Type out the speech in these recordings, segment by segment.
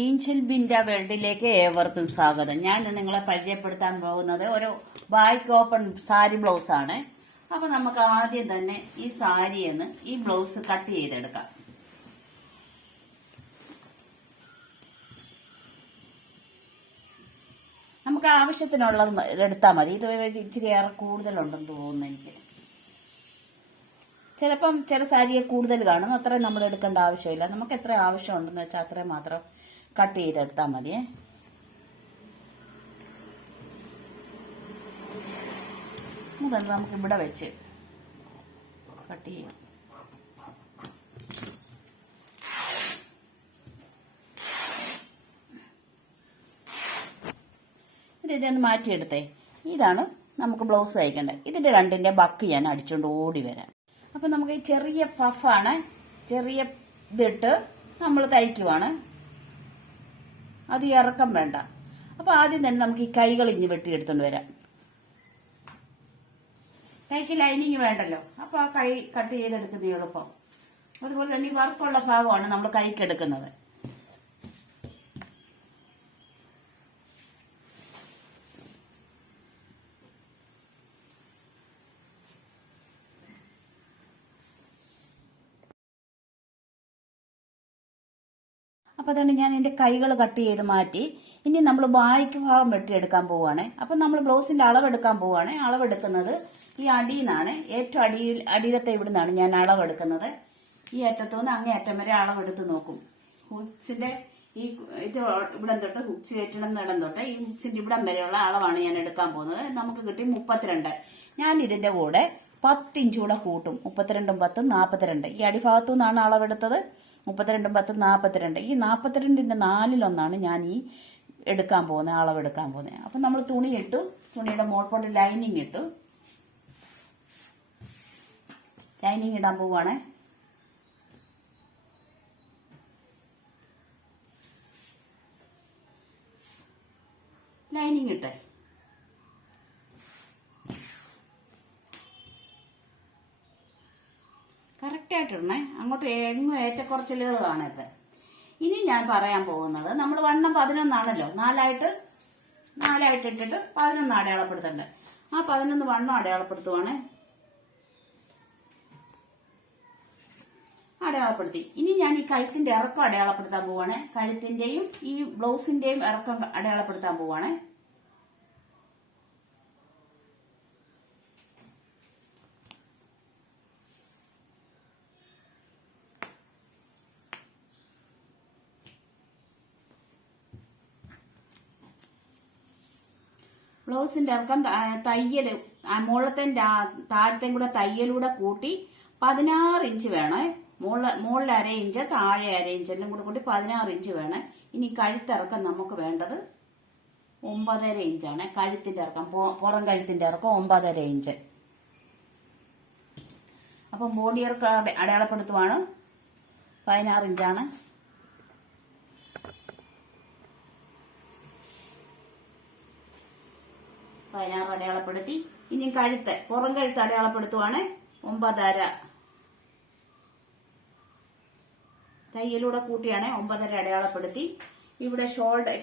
Angel Binda വേൾഡിലേക്ക് ഏവർക്കും സ്വാഗതം. ഞാൻ നിങ്ങളെ പരിചയപ്പെടുത്താൻ പോകുന്നത് ഒരു ബാക്ക് ഓപ്പൺ സാരി ബ്ലൗസ് ആണ്. അപ്പൊ നമുക്ക് ആദ്യം തന്നെ ഈ സാരിയെന്ന് ഈ ബ്ലൗസ് കട്ട് ചെയ്തെടുക്കാം. നമുക്ക് ആവശ്യത്തിനുള്ളത് എടുത്താൽ മതി. ഇത് ഇച്ചിരി ഏറെ കൂടുതലുണ്ടെന്ന് തോന്നുന്നു എനിക്ക്. ചിലപ്പം ചില സാരിയെ കൂടുതൽ കാണും, അത്രയും നമ്മൾ എടുക്കേണ്ട ആവശ്യമില്ല. നമുക്ക് എത്ര ആവശ്യമുണ്ടെന്ന് വെച്ചാൽ അത്രയും മാത്രം കട്ട് ചെയ്തെടുത്താൽ മതിയേ. മുതൽ നമുക്ക് ഇവിടെ വെച്ച് കട്ട് ചെയ്യാം. ഇതൊന്ന് മാറ്റിയെടുത്തേ. ഇതാണ് നമുക്ക് ബ്ലൗസ് തയ്ക്കേണ്ടത്. ഇതിന്റെ രണ്ടിന്റെ ബക്ക് ഞാൻ അടിച്ചുകൊണ്ട് ഓടി വരാം. അപ്പം നമുക്ക് ഈ ചെറിയ പഫാണ്, ചെറിയ ഇതിട്ട് നമ്മൾ തയ്ക്കുവാണ്. അത് ഇറക്കം വേണ്ട. അപ്പം ആദ്യം തന്നെ നമുക്ക് ഈ കൈകൾ ഇനി വെട്ടിയെടുത്തോണ്ട് വരാം. കൈക്ക് ലൈനിങ് വേണ്ടല്ലോ, അപ്പോൾ ആ കൈ കട്ട് ചെയ്തെടുക്കുന്നത് എളുപ്പം. അതുപോലെ തന്നെ ഈ വർക്കുള്ള ഭാഗമാണ് നമ്മൾ കൈക്ക് എടുക്കുന്നത്. അപ്പോൾ തന്നെ ഞാൻ എൻ്റെ കൈകൾ കട്ട് ചെയ്ത് മാറ്റി. ഇനി നമ്മൾ ബാക്ക് ഭാഗം വെട്ടിയെടുക്കാൻ പോവുകയാണ്. അപ്പം നമ്മൾ ബ്ലൗസിൻ്റെ അളവെടുക്കാൻ പോവുകയാണ്. അളവെടുക്കുന്നത് ഈ അടിയിൽ നിന്നാണ്. ഏറ്റവും അടിയിലത്തെ ഇവിടെ നിന്നാണ് ഞാൻ അളവെടുക്കുന്നത്. ഈ അറ്റത്തുനിന്ന് അങ്ങേ അറ്റം വരെ അളവെടുത്ത് നോക്കും. ഹുക്സിൻ്റെ ഈ ഇത് ഇവിടം തൊട്ട് ഹുക്സ് കയറ്റണം ഇടം തൊട്ട് ഈ ഹുക്സിൻ്റെ ഇവിടം വരെയുള്ള അളവാണ് ഞാൻ എടുക്കാൻ പോകുന്നത്. നമുക്ക് കിട്ടി 32. ഞാൻ ഇതിൻ്റെ കൂടെ 10 ഇഞ്ച് കൂടെ കൂട്ടും. 32ഉം 10ഉം 42. ഈ അടിഭാഗത്തു നിന്നാണ് അളവെടുത്തത്. 32ഉം 10ഉം 42. ഈ 42ന്റെ 4/1 ഞാൻ ഈ എടുക്കാൻ പോകുന്നത്, അളവെടുക്കാൻ പോകുന്നത്. അപ്പം നമ്മൾ തുണി ഇട്ടു. തുണിയുടെ മോൾപോട്ട് ലൈനിങ് ഇട്ടു. ലൈനിങ് ഇടാൻ പോവാണ്. ലൈനിങ് ഇട്ടേ. കറക്റ്റായിട്ടിടണേ. അങ്ങോട്ട് എങ്ങും ഏറ്റക്കുറച്ചിലുകൾ കാണരുത്. ഇനി ഞാൻ പറയാൻ പോകുന്നത്, നമ്മൾ വണ്ണം 11ആണല്ലോ, 4ആയിട്ട് ഇട്ടിട്ട് 11 അടയാളപ്പെടുത്തണ്ടേ. ആ 11 വണ്ണം അടയാളപ്പെടുത്തുവാണ്. അടയാളപ്പെടുത്തി. ഇനി ഞാൻ ഈ കഴുത്തിന്റെ ഇറക്കം അടയാളപ്പെടുത്താൻ പോവാണ്. കഴുത്തിന്റെയും ഈ ബ്ലൗസിന്റെയും ഇറക്കം അടയാളപ്പെടുത്താൻ പോവാണ്. ബ്ലൗസിന്റെ ഇറക്കം തയ്യൽ മുകളിലത്തെ താഴത്തെയും കൂടെ തയ്യലൂടെ കൂട്ടി 16 ഇഞ്ച് വേണം. മുകളിൽ 1/2 ഇഞ്ച്, താഴെ 1/2 ഇഞ്ച് എല്ലാം കൂടെ കൂട്ടി 16 ഇഞ്ച് വേണം. ഇനി കഴുത്തിറക്കം നമുക്ക് വേണ്ടത് 9.5 ഇഞ്ചാണ്. കഴുത്തിന്റെ ഇറക്കം, പുറം കഴുത്തിന്റെ ഇറക്കം 9.5 ഇഞ്ച്. അപ്പം ബോഡി ഇറക്കം അടയാളപ്പെടുത്തുവാണ്. 16 ഇഞ്ചാണ്. അടയാളപ്പെടുത്തി. ഇനി കഴുത്ത്, പുറം കഴുത്ത് അടയാളപ്പെടുത്തുവാണ്. 9.5 തയ്യലൂടെ കൂട്ടിയാണ് 9.5 അടയാളപ്പെടുത്തി. ഇവിടെ ഷോൾഡർ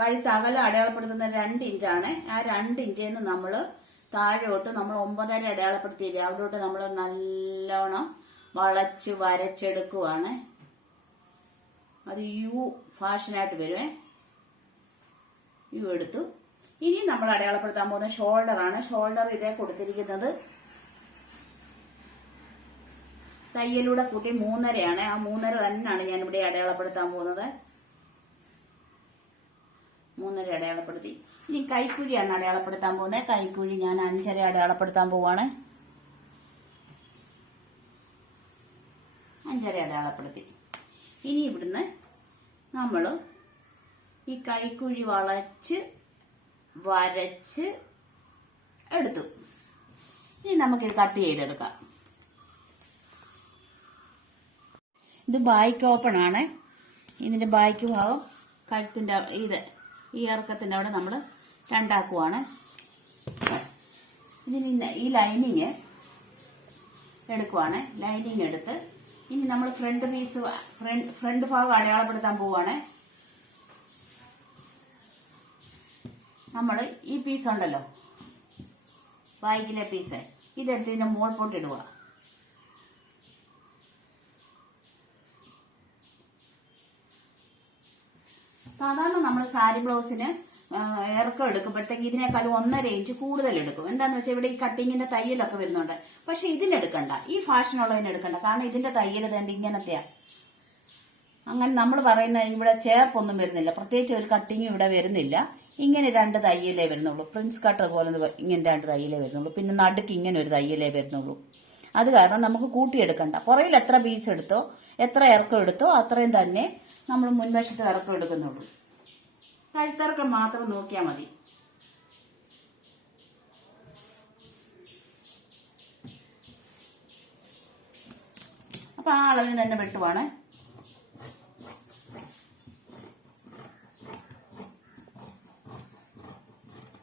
കഴുത്ത് അകലം അടയാളപ്പെടുത്തുന്ന 2 ഇഞ്ചാണ്. ആ 2 ഇഞ്ചിന്ന് നമ്മൾ താഴോട്ട് നമ്മൾ 9.5 അടയാളപ്പെടുത്തിയില്ലേ, അവിടോട്ട് നമ്മൾ നല്ലോണം വളച്ച് വരച്ചെടുക്കുവാണ്. അത് യു ഫാഷനായിട്ട് വരുവേ. യു എടുത്തു. ഇനി നമ്മൾ അടയാളപ്പെടുത്താൻ പോകുന്ന ഷോൾഡറാണ്. ഷോൾഡർ ഇതേ കൊടുത്തിരിക്കുന്നത് തയ്യലൂടെ കൂട്ടി 3.5 ആ 3.5 തന്നെയാണ് ഞാൻ ഇവിടെ അടയാളപ്പെടുത്താൻ പോകുന്നത്. 3.5 അടയാളപ്പെടുത്തി. ഇനി കൈക്കുഴിയാണ് അടയാളപ്പെടുത്താൻ പോകുന്നത്. കൈക്കുഴി ഞാൻ 5.5 അടയാളപ്പെടുത്താൻ പോവാണ്. 5.5 അടയാളപ്പെടുത്തി. ഇനി ഇവിടുന്ന് നമ്മൾ ഈ കൈക്കുഴി വളച്ച് വരച്ച് എടുത്തു. ഇനി നമുക്കിത് കട്ട് ചെയ്തെടുക്കാം. ഇത് ബാക്ക് ഓപ്പൺ ആണ്. ഇതിന്റെ ബാക്ക് ഭാഗം കഴുത്തിന്റെ ഈ ഇറക്കത്തിന്റെ അവിടെ നമ്മൾ രണ്ടാക്കുവാണ്. ഇതിന് ഈ ലൈനിങ് എടുക്കുവാണ്. ലൈനിങ് എടുത്ത് ഇനി നമ്മൾ ഫ്രണ്ട് പീസ് ഫ്രണ്ട് ഭാഗം അടയാളപ്പെടുത്താൻ പോവാണ്. നമ്മൾ ഈ പീസ് ഉണ്ടല്ലോ, ബാക്കിലെ പീസ്, ഇതെടുത്ത് ഇതിന്റെ മോൾ പോട്ട് ഇടുക. സാധാരണ നമ്മൾ സാരി ബ്ലൗസിന് ഇറക്കം എടുക്കുമ്പോഴത്തേക്ക് ഇതിനേക്കാളും 1.5 ഇഞ്ച് കൂടുതൽ എടുക്കും. എന്താന്ന് വെച്ചാൽ ഇവിടെ ഈ കട്ടിങ്ങിന്റെ തയ്യലൊക്കെ വരുന്നുണ്ട്. പക്ഷെ ഇതിനെടുക്കണ്ട, ഈ ഫാഷനുള്ളതിനെടുക്കണ്ട. കാരണം ഇതിന്റെ തയ്യൽ തേണ്ട ഇങ്ങനത്തെയാ. അങ്ങനെ നമ്മൾ പറയുന്ന ഇവിടെ ചേർപ്പൊന്നും വരുന്നില്ല, പ്രത്യേകിച്ച് ഒരു കട്ടിങ് ഇവിടെ വരുന്നില്ല. ഇങ്ങനെ 2 തയ്യലേ വരുന്നുള്ളൂ. പ്രിൻസ് കട്ടർ പോലെ ഇങ്ങനെ 2 തയ്യലേ വരുന്നുള്ളൂ. പിന്നെ നടുക്ക് ഇങ്ങനെ ഒരു തയ്യലേ വരുന്നുള്ളൂ. അത് കാരണം നമുക്ക് കൂട്ടിയെടുക്കണ്ട. പുറയിൽ എത്ര പീസ് എടുത്തോ, എത്ര ഇറക്കം എടുത്തോ അത്രയും തന്നെ നമ്മൾ മുൻവശത്ത് ഇറക്കം എടുക്കുന്നുള്ളൂ. കഴുത്തിറക്കം മാത്രം നോക്കിയാൽ മതി. അപ്പൊ ആ അളവിന് തന്നെ വെട്ടുവാണ്.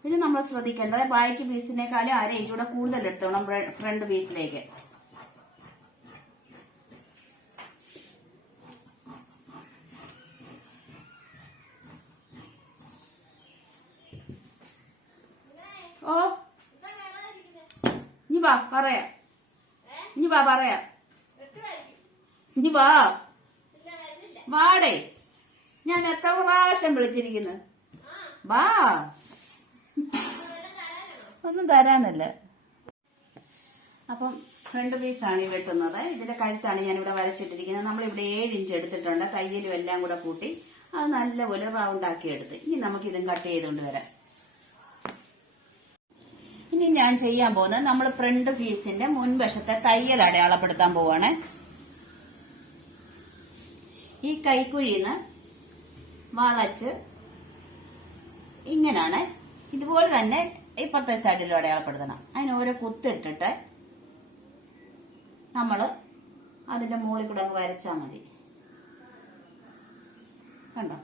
പിന്നെ നമ്മൾ ശ്രദ്ധിക്കേണ്ടത് ബാക്ക് പീസിനേക്കാളും 1/2 ഇഞ്ച് കൂടെ കൂടുതൽ എടുത്തോണം ഫ്രണ്ട് പീസിലേക്ക്. ഓ ഇനി വാ പറയാ, ഇനി വാ പറയാ, ഇനി വാ വാടേ. ഞാൻ എത്ര പ്രാവശ്യം വിളിച്ചിരിക്കുന്നു. വാ, ഒന്നും തരാനല്ല. അപ്പം ഫ്രണ്ട് പീസാണ് ഈ വെട്ടുന്നത്. ഇതിന്റെ കഴുത്താണ് ഞാനിവിടെ വരച്ചിട്ടിരിക്കുന്നത്. നമ്മളിവിടെ 7 ഇഞ്ച് എടുത്തിട്ടുണ്ട്. തയ്യലും എല്ലാം കൂടെ കൂട്ടി അത് നല്ലപോലെ റൗണ്ട് ആക്കി എടുത്ത് ഇനി നമുക്ക് ഇതും കട്ട് ചെയ്തുകൊണ്ട് വരാം. ഇനി ഞാൻ ചെയ്യാൻ പോകുന്നത് നമ്മൾ ഫ്രണ്ട് പീസിന്റെ മുൻവശത്തെ തയ്യൽ അടയാളപ്പെടുത്താൻ പോവാണ്. ഈ കൈക്കുഴിന്ന് വളച്ച് ഇങ്ങനാണ്. ഇതുപോലെ തന്നെ ഇപ്പുറത്തെ സൈഡിലും അടയാളപ്പെടുത്തണം. അതിന് ഓരോ കുത്തിട്ടിട്ട് നമ്മൾ അതിന്റെ മുകളിൽ കൂടെ അങ്ങ് വരച്ചാൽ മതി. കണ്ടോ?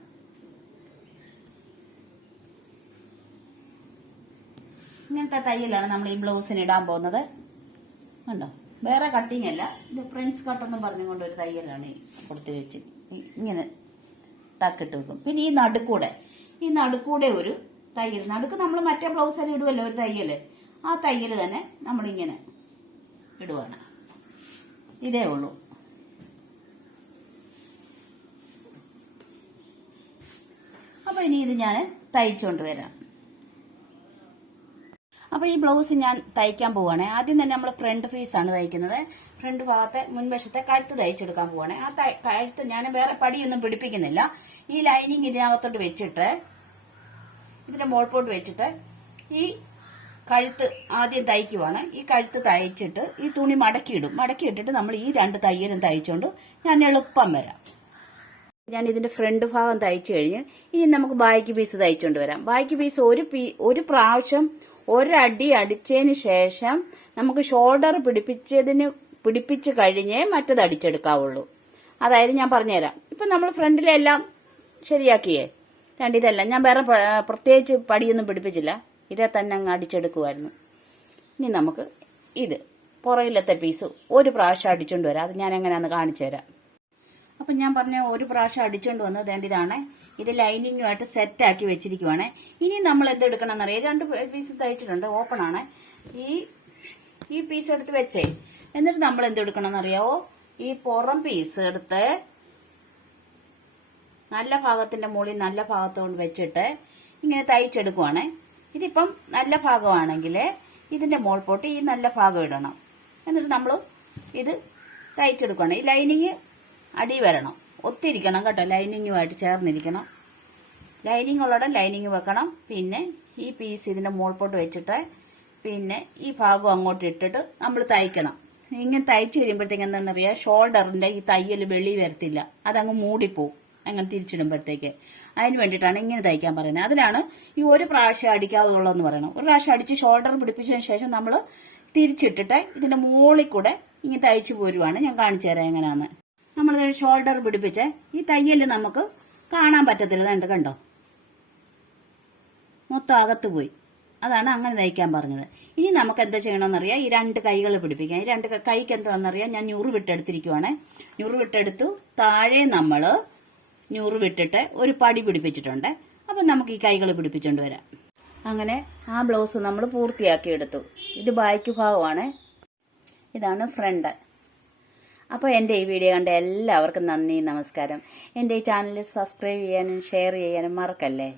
ഇങ്ങനത്തെ തയ്യലാണ് നമ്മൾ ഈ ബ്ലൗസിന് ഇടാൻ പോകുന്നത്. കണ്ടോ? വേറെ കട്ടിങ് അല്ല, ഇത് പ്രിൻസ് കട്ടെന്ന് പറഞ്ഞുകൊണ്ട് ഒരു തയ്യലാണ് കൊടുത്ത് വെച്ച് ഇങ്ങനെ ടക്കിട്ട് വെക്കും. പിന്നെ ഈ നടുക്കൂടെ ഒരു തയ്യൽ. നടുക്ക് നമ്മൾ മറ്റേ ബ്ലൗസിൽ ഇടുമല്ലോ ഒരു തയ്യല്, ആ തയ്യൽ തന്നെ നമ്മളിങ്ങനെ ഇടുവാണ്. ഇതേ ഉള്ളൂ. അപ്പൊ ഇനി ഇത് ഞാൻ തയ്ച്ചുകൊണ്ട് വരാം. അപ്പൊ ഈ ബ്ലൗസ് ഞാൻ തയ്ക്കാൻ പോവാണ്. ആദ്യം തന്നെ നമ്മൾ ഫ്രണ്ട് പീസാണ് തയ്ക്കുന്നത്. ഫ്രണ്ട് ഭാഗത്തെ മുൻവശത്തെ കഴുത്ത് തയ്ച്ചെടുക്കാൻ പോവാണ്. ആ കഴുത്ത് ഞാൻ വേറെ പടിയൊന്നും പിടിപ്പിക്കുന്നില്ല. ഈ ലൈനിങ് ഇതിനകത്തോട്ട് വെച്ചിട്ട് ഇതിന്റെ മോൾപോട്ട് വെച്ചിട്ട് ഈ കഴുത്ത് ആദ്യം തയ്ക്കുവാണ്. ഈ കഴുത്ത് തയ്ച്ചിട്ട് ഈ തുണി മടക്കിയിട്ടിട്ട് നമ്മൾ ഈ 2 തയ്യലും തയ്ച്ചുകൊണ്ട് ഞാൻ എളുപ്പം വരാം. ഞാൻ ഇതിന്റെ ഫ്രണ്ട് ഭാഗം തയ്ച്ചു കഴിഞ്ഞ് ഇനി നമുക്ക് ബാക്ക് പീസ് തയ്ച്ചുകൊണ്ട് വരാം. ബാക്ക് പീസ് ഒരു പ്രാവശ്യം ഒരടി അടിച്ചതിന് ശേഷം നമുക്ക് ഷോൾഡർ പിടിപ്പിച്ച് കഴിഞ്ഞേ മറ്റത് അടിച്ചെടുക്കാവുള്ളൂ. അതായത് ഞാൻ പറഞ്ഞുതരാം. ഇപ്പൊ നമ്മൾ ഫ്രണ്ടിലെല്ലാം ശരിയാക്കിയേ. ഇതെല്ലാം ഞാൻ വേറെ പ്രത്യേകിച്ച് പടിയൊന്നും പിടിപ്പിച്ചില്ല, ഇതേ തന്നെ അങ്ങ് അടിച്ചെടുക്കുമായിരുന്നു. ഇനി നമുക്ക് ഇത് പുറകിലത്തെ പീസ് ഒരു പ്രാവശ്യം അടിച്ചുകൊണ്ട് വരാം. അത് ഞാൻ എങ്ങനെയാന്ന് കാണിച്ചു തരാം. അപ്പൊ ഞാൻ പറഞ്ഞ ഒരു പ്രാവശ്യം അടിച്ചുകൊണ്ട് വന്നത് ഇതാണ്. ഇത് ലൈനിങ്ങുമായിട്ട് സെറ്റാക്കി വെച്ചിരിക്കുവാണ്. ഇനി നമ്മൾ എന്തെടുക്കണം എന്നറിയാം. 2 പീസ് തയ്ച്ചിട്ടുണ്ട്, ഓപ്പൺ ആണ്. ഈ പീസ് എടുത്ത് വെച്ചേ. എന്നിട്ട് നമ്മൾ എന്തെടുക്കണം എന്നറിയാവോ? ഈ പുറം പീസ് എടുത്ത് നല്ല ഭാഗത്തിന്റെ മുകളിൽ നല്ല ഭാഗത്തോണ്ട് വെച്ചിട്ട് ഇങ്ങനെ തയ്ച്ചെടുക്കുവാണ്. ഇതിപ്പം നല്ല ഭാഗമാണെങ്കിൽ ഇതിന്റെ മോൾപോട്ട് ഈ നല്ല ഭാഗം ഇടണം. എന്നിട്ട് നമ്മൾ ഇത് തയ്ച്ചെടുക്കണം. ഈ ലൈനിങ് അടി വരണം, ഒത്തിരിക്കണം കേട്ടോ, ലൈനിങ്ങുമായിട്ട് ചേർന്നിരിക്കണം. ലൈനിങ് ഉള്ളടം ലൈനിങ് വെക്കണം. പിന്നെ ഈ പീസ് ഇതിന്റെ മോൾപോട്ട് വെച്ചിട്ട് പിന്നെ ഈ ഭാഗം അങ്ങോട്ട് ഇട്ടിട്ട് നമ്മൾ തയ്ക്കണം. ഇങ്ങനെ തയ്ച്ചു കഴിയുമ്പോഴത്തേക്ക് എന്താണെന്നറിയാം, ഷോൾഡറിന്റെ ഈ തയ്യൽ വെളി വരത്തില്ല, അതങ്ങ് മൂടിപ്പോവും അങ്ങനെ തിരിച്ചിടുമ്പോഴത്തേക്ക്. അതിന് വേണ്ടിയിട്ടാണ് ഇങ്ങനെ തയ്ക്കാൻ പറയുന്നത്. അതിനാണ് ഈ ഒരു പ്രാവശ്യം അടിക്കാവുള്ളതെന്ന് പറയണം. ഒരു പ്രാവശ്യം അടിച്ച് ഷോൾഡർ പിടിപ്പിച്ചതിന് ശേഷം നമ്മൾ തിരിച്ചിട്ടിട്ട് ഇതിന്റെ മുകളിൽ കൂടെ ഇങ്ങനെ തയ്ച്ചു പോരുവാണ്. ഞാൻ കാണിച്ചു തരാം എങ്ങനെയാന്ന്. നമ്മൾ ഷോൾഡർ പിടിപ്പിച്ച് ഈ തയ്യല് നമുക്ക് കാണാൻ പറ്റത്തില്ല. കണ്ടോ, മൊത്തം അകത്ത് പോയി. അതാണ് അങ്ങനെ തയ്ക്കാൻ പറഞ്ഞത്. ഇനി നമുക്ക് എന്താ ചെയ്യണമെന്നറിയാം, ഈ 2 കൈകൾ പിടിപ്പിക്കാം. ഈ 2 കൈക്ക് എന്താണെന്നറിയാം, ഞാൻ ഞൂറ് വിട്ടെടുത്തിരിക്കുവാണ്. ഞൂറ് വിട്ടെടുത്തു, താഴെ നമ്മൾ ഞൂറ് വിട്ടിട്ട് ഒരു പടി പിടിപ്പിച്ചിട്ടുണ്ട്. അപ്പം നമുക്ക് ഈ കൈകൾ പിടിപ്പിച്ചുകൊണ്ട് വരാം. അങ്ങനെ ആ ബ്ലൗസ് നമ്മൾ പൂർത്തിയാക്കി എടുത്തു. ഇത് ബാക്ക് ഭാഗമാണ്, ഇതാണ് ഫ്രണ്ട്. അപ്പോൾ എൻ്റെ ഈ വീഡിയോ കണ്ട എല്ലാവർക്കും നന്ദി, നമസ്കാരം. എൻ്റെ ഈ ചാനൽ സബ്സ്ക്രൈബ് ചെയ്യാനും ഷെയർ ചെയ്യാനും മറക്കല്ലേ.